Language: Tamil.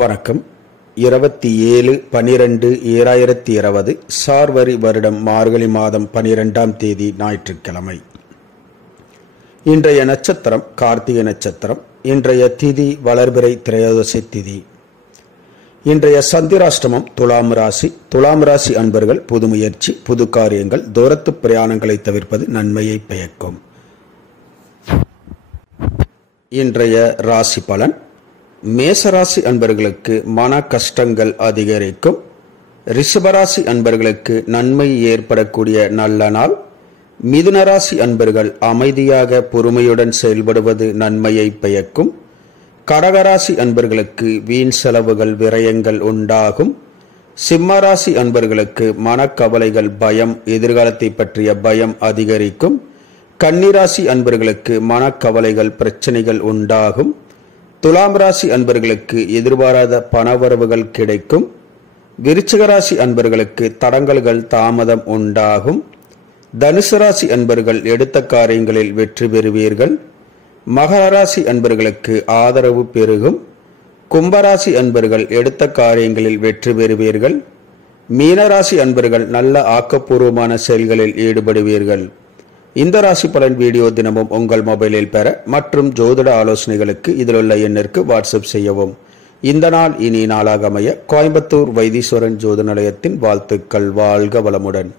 வணக்கம். 27/12/2020 சார்வரி வருடம் மார்கழி மாதம் 12ஆம் தேதி ஞாயிற்றுக்கிழமை. இன்றைய நட்சத்திரம் கார்த்திகை நட்சத்திரம். இன்றைய திதி வளர்பிறை திரையோதசி திதி. இன்றைய சந்திராஷ்டமம் துலாம் ராசி. துலாம் ராசி அன்பர்கள் புது முயற்சி, புது காரியங்கள், தூரத்து பிரயாணங்களை தவிர்ப்பது நன்மையை பயக்கும். இன்றைய ராசி பலன். மேசராசி அன்பர்களுக்கு மன கஷ்டங்கள் அதிகரிக்கும். ரிஷபராசி அன்பர்களுக்கு நன்மை ஏற்படக்கூடிய நல்ல நாள். மிதுனராசி அன்பர்கள் அமைதியாக பொறுமையுடன் செயல்படுவது நன்மையை பயக்கும். கடகராசி அன்பர்களுக்கு வீண் செலவுகள் விரயங்கள் உண்டாகும். சிம்மராசி அன்பர்களுக்கு மனக்கவலைகள், பயம், எதிர்காலத்தை பற்றிய பயம் அதிகரிக்கும். கன்னிராசி அன்பர்களுக்கு மனக்கவலைகள், பிரச்சனைகள் உண்டாகும். துலாம் ராசி அன்பர்களுக்கு எதிர்பாராத பணவரவுகள் கிடைக்கும். விருச்சிக ராசி அன்பர்களுக்கு தடங்கல்கள், தாமதம் உண்டாகும். தனுசு ராசி அன்பர்கள் எடுத்த காரியங்களில் வெற்றி பெறுவீர்கள். மகர ராசி அன்பர்களுக்கு ஆதரவு பெருகும். கும்பராசி அன்பர்கள் எடுத்த காரியங்களில் வெற்றி பெறுவீர்கள். மீனராசி அன்பர்கள் நல்ல ஆக்கப்பூர்வமான செயல்களில் ஈடுபடுவீர்கள். இந்த ராசி பலன் வீடியோ தினமும் உங்கள் மொபைலில் பெற மற்றும் ஜோதிட ஆலோசனைகளுக்கு இதிலுள்ள எண்ணிற்கு வாட்ஸ்அப் செய்யவும். இந்த நாள் இனி நாளாக அமைய கோயம்புத்தூர் வைத்தீஸ்வரன் ஜோதிட நிலையத்தின் வாழ்த்துக்கள். வாழ்க வளமுடன்.